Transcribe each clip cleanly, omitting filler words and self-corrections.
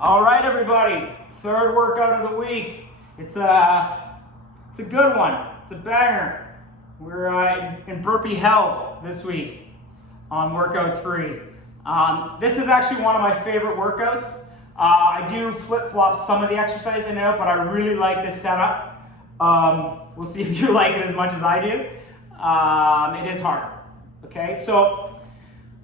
All right, everybody. Third workout of the week. It's a good one. It's a banger. We're in Burpee Held this week on workout 3. This is actually one of my favorite workouts. I do flip-flop some of the exercise in and out, but I really like this setup. We'll see if you like it as much as I do. It is hard. Okay, so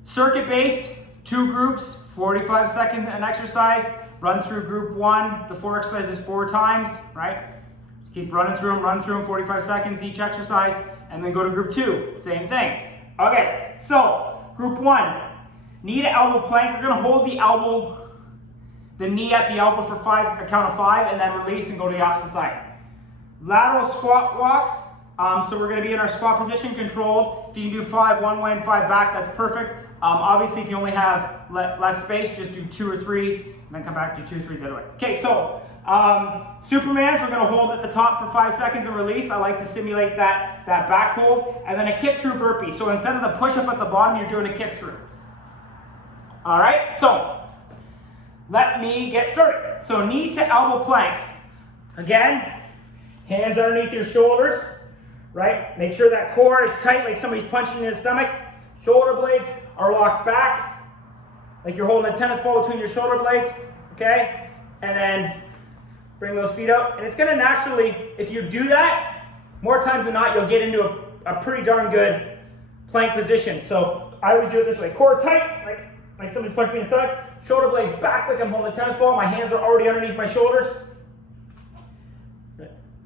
circuit-based, 2 groups, 45 seconds an exercise. Run through group 1, the 4 exercises 4 times, right? Just keep running through them, 45 seconds each exercise, and then go to group 2, same thing. Okay, so group 1, knee to elbow plank. We're gonna hold the knee at the elbow for a count of 5, and then release and go to the opposite side. Lateral squat walks. So we're gonna be in our squat position, controlled. If you can do 5 one way and 5 back, that's perfect. Obviously, if you only have less space, just do 2 or 3, and then come back to 2 or 3 the other way. Okay, so Supermans, we're gonna hold at the top for 5 seconds and release. I like to simulate that back hold, and then a kick through burpee. So instead of the push up at the bottom, you're doing a kick through. All right, so let me get started. So knee to elbow planks. Again, hands underneath your shoulders, right? Make sure that core is tight, like somebody's punching in the stomach. Shoulder blades are locked back, like you're holding a tennis ball between your shoulder blades, okay? And then bring those feet out. And it's gonna naturally, if you do that, more times than not, you'll get into a pretty darn good plank position. So I always do it this way. Core tight, like somebody's punching me in the stomach. Shoulder blades back like I'm holding a tennis ball. My hands are already underneath my shoulders.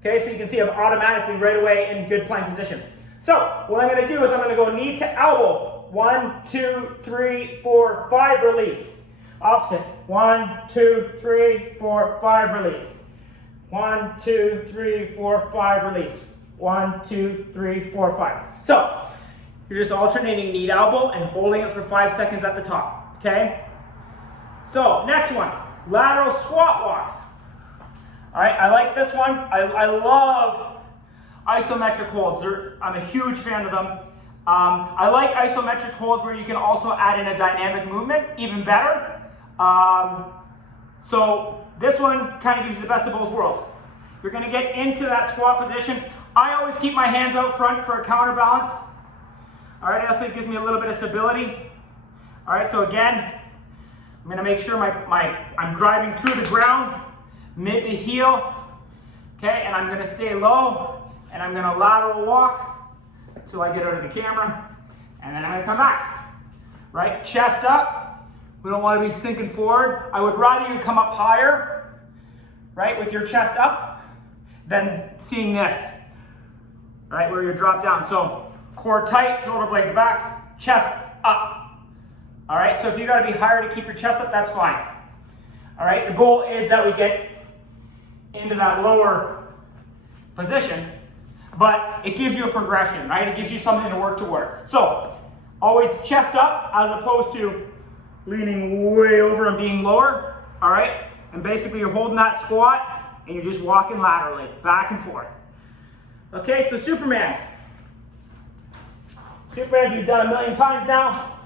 Okay, so you can see I'm automatically right away in good plank position. So what I'm gonna do is I'm gonna go knee to elbow. 1, 2, 3, 4, 5, release. Opposite. 1, 2, 3, 4, 5, release. 1, 2, 3, 4, 5, release. 1, 2, 3, 4, 5. So you're just alternating knee to elbow and holding it for 5 seconds at the top. Okay? So next one, lateral squat walks. All right, I like this one. I love isometric holds. I'm a huge fan of them. I like isometric holds where you can also add in a dynamic movement, even better. So this one kind of gives you the best of both worlds. You're gonna get into that squat position. I always keep my hands out front for a counterbalance. All right, also it gives me a little bit of stability. All right, so again, I'm gonna make sure I'm driving through the ground, mid to heel, okay, and I'm gonna stay low, and I'm gonna lateral walk till I get out of the camera, and then I'm gonna come back, right? Chest up, we don't wanna be sinking forward. I would rather you come up higher, right, with your chest up, than seeing this, right, where you drop down. So core tight, shoulder blades back, chest up. All right, so if you gotta be higher to keep your chest up, that's fine. All right, the goal is that we get into that lower position, but it gives you a progression, right? It gives you something to work towards. So always chest up as opposed to leaning way over and being lower, all right? And basically you're holding that squat and you're just walking laterally, back and forth. Okay, so Supermans. Supermans we've done a million times now.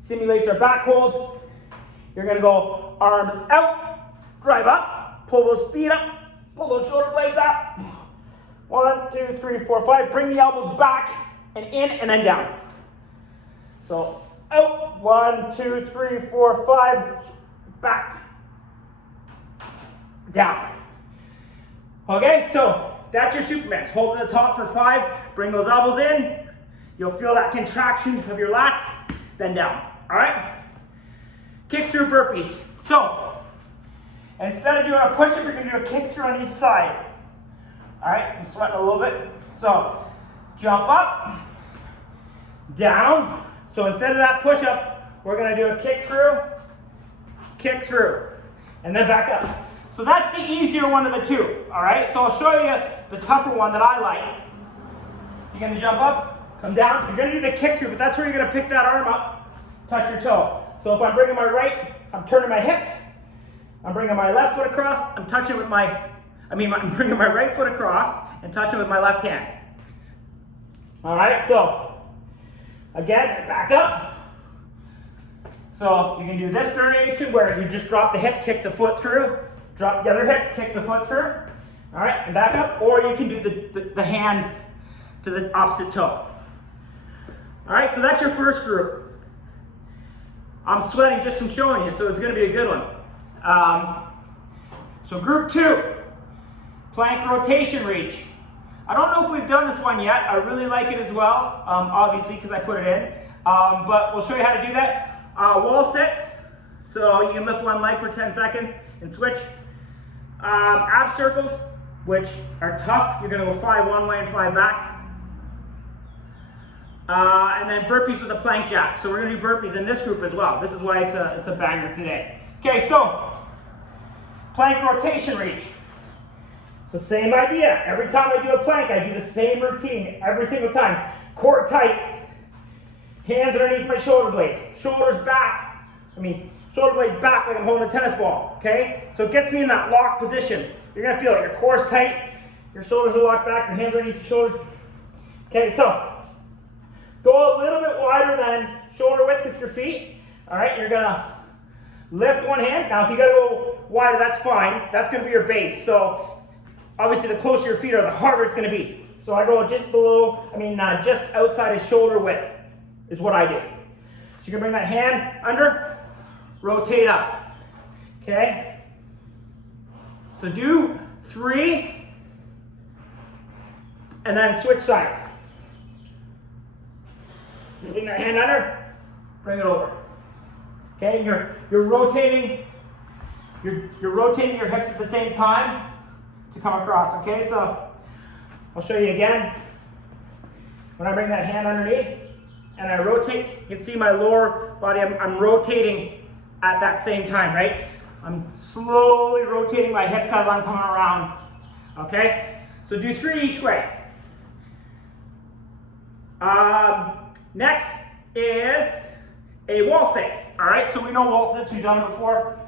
Simulates our back hold. You're gonna go arms out, drive up, pull those feet up, pull those shoulder blades up. 1, 2, 3, 4, 5. Bring the elbows back and in and then down. So out, 1, 2, 3, 4, 5. Back, down. Okay, so that's your Supermans. Hold at the top for 5. Bring those elbows in. You'll feel that contraction of your lats. Then down. All right. Kick through burpees. So instead of doing a push-up, you're gonna do a kick through on each side. All right, I'm sweating a little bit. So jump up, down. So instead of that push-up, we're gonna do a kick through, and then back up. So that's the easier one of the 2, all right? So I'll show you the tougher one that I like. You're gonna jump up, come down. You're gonna do the kick through, but that's where you're gonna pick that arm up, touch your toe. So if I'm bringing my right, I'm turning my hips. I'm bringing my left foot across. I'm bringing my right foot across and touching with my left hand. All right, so again, back up. So you can do this variation where you just drop the hip, kick the foot through, drop the other hip, kick the foot through, all right, and back up, or you can do the hand to the opposite toe. All right, so that's your first group. I'm sweating just from showing you, so it's gonna be a good one. So group 2, plank rotation reach. I don't know if we've done this one yet. I really like it as well, obviously, because I put it in. But we'll show you how to do that. Wall sits, so you can lift one leg for 10 seconds and switch. Ab circles, which are tough. You're gonna go 5 one way and 5 back. And then burpees with a plank jack. So we're gonna do burpees in this group as well. This is why it's a banger today. Okay, so plank rotation reach. So same idea. Every time I do a plank, I do the same routine every single time. Core tight. Hands underneath my shoulder blades. Shoulders back. Shoulder blades back like I'm holding a tennis ball. Okay? So it gets me in that locked position. You're going to feel it. Your core's tight. Your shoulders are locked back. Your hands underneath your shoulders. Okay, so go a little bit wider than shoulder width with your feet. All right? You're going to lift one hand. Now, if you got to go wider, that's fine. That's going to be your base. So obviously, the closer your feet are, the harder it's going to be. So I go just below, just outside of shoulder width is what I do. So you can bring that hand under, rotate up. Okay? So do 3, and then switch sides. You bring that hand under, bring it over. Okay? And you're rotating. You're rotating your hips at the same time to come across. Okay? So I'll show you again. When I bring that hand underneath and I rotate, you can see my lower body, I'm rotating at that same time, right? I'm slowly rotating my hips as I'm coming around, okay? So do 3 each way. Next is a wall sit, all right? So we know wall sits, we've done it before.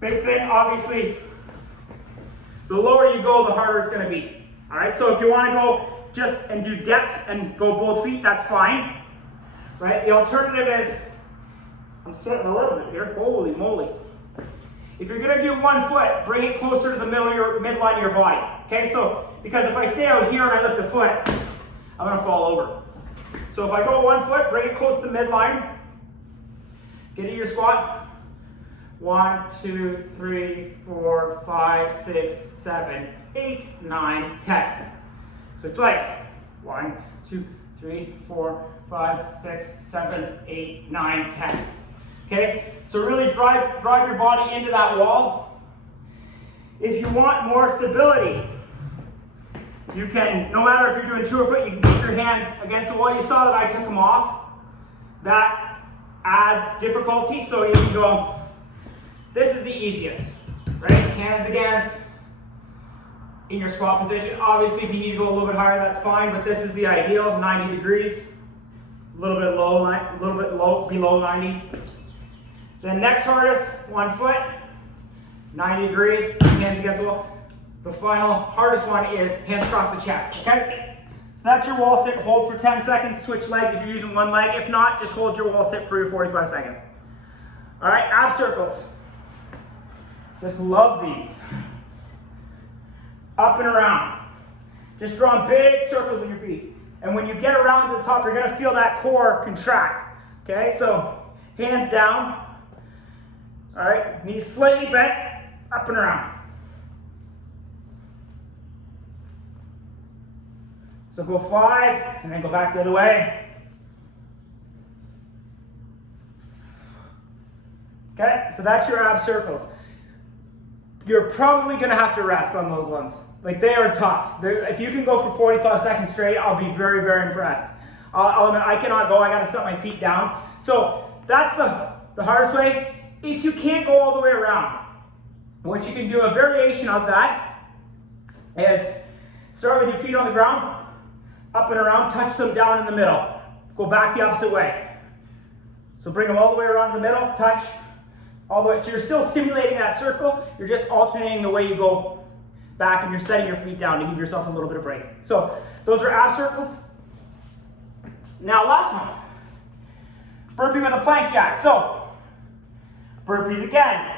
Big thing, obviously, the lower you go, the harder it's gonna be, all right? So if you wanna go just and do depth and go both feet, that's fine, right? The alternative is, I'm sweating a little bit here, holy moly. If you're gonna do 1 foot, bring it closer to the midline of your body, okay? So, because if I stay out here and I lift a foot, I'm gonna fall over. So if I go 1 foot, bring it close to the midline, get into your squat. 1, 2, 3, 4, 5, 6, 7, 8, 9, 10. Switch legs. 1, 2, 3, 4, 5, 6, 7, 8, 9, 10. Okay? So really drive your body into that wall. If you want more stability, you can, no matter if you're doing 2 or foot, you can keep your hands against the wall. You saw that I took them off. That adds difficulty, so you can go, this is the easiest, right? Hands against, in your squat position. Obviously, if you need to go a little bit higher, that's fine, but this is the ideal, 90 degrees. A little bit low, below 90. The next hardest, 1 foot, 90 degrees, hands against the wall. The final hardest one is hands across the chest, okay? So that's your wall sit. Hold for 10 seconds, switch legs if you're using 1 leg. If not, just hold your wall sit for your 45 seconds. All right, ab circles. Just love these. Up and around. Just drawing big circles with your feet. And when you get around to the top, you're gonna feel that core contract. Okay, so hands down. All right, knees slightly bent, up and around. So go 5, and then go back the other way. Okay, so that's your ab circles. You're probably gonna have to rest on those ones. Like, they are tough. If you can go for 45 seconds straight, I'll be very, very impressed. I'll admit, I cannot go, I gotta set my feet down. So that's the hardest way. If you can't go all the way around, what you can do, a variation of that, is start with your feet on the ground, up and around, touch them down in the middle. Go back the opposite way. So bring them all the way around the middle, touch, all the way. So you're still simulating that circle, you're just alternating the way you go back, and you're setting your feet down to give yourself a little bit of break. So those are ab circles. Now last one, burpee with a plank jack. So Burpees again.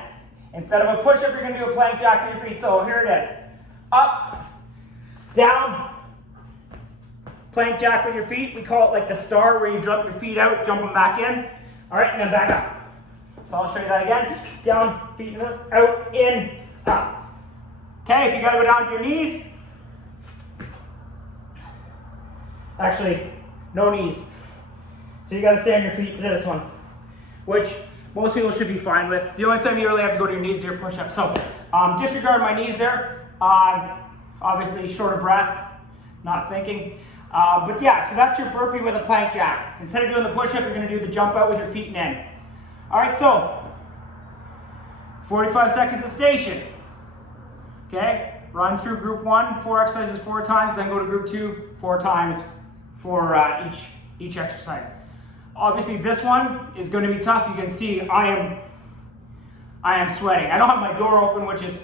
Instead of a push-up, you're going to do a plank jack with your feet. So here it is. Up, down, plank jack with your feet. We call it like the star, where you jump your feet out, jump them back in. All right, and then back up. So I'll show you that again. Down, feet out, in, up. Okay, if you got to go down to your knees. Actually, no knees. So you got to stay on your feet for this one, which most people should be fine with. The only time you really have to go to your knees is your push-up. So disregard my knees there. Obviously, short of breath, not thinking. But yeah, so that's your burpee with a plank jack. Instead of doing the push-up, you're going to do the jump out with your feet and in. All right, so 45 seconds of station. Okay, run through group 1, 4 exercises 4 times, then go to group 2, 4 times for each exercise. Obviously, this one is going to be tough. You can see I am sweating. I don't have my door open, which is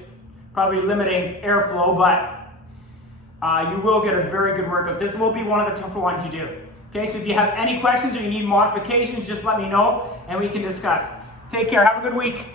probably limiting airflow, but you will get a very good workout. This will be one of the tougher ones you do. Okay, so if you have any questions or you need modifications, just let me know and we can discuss. Take care. Have a good week.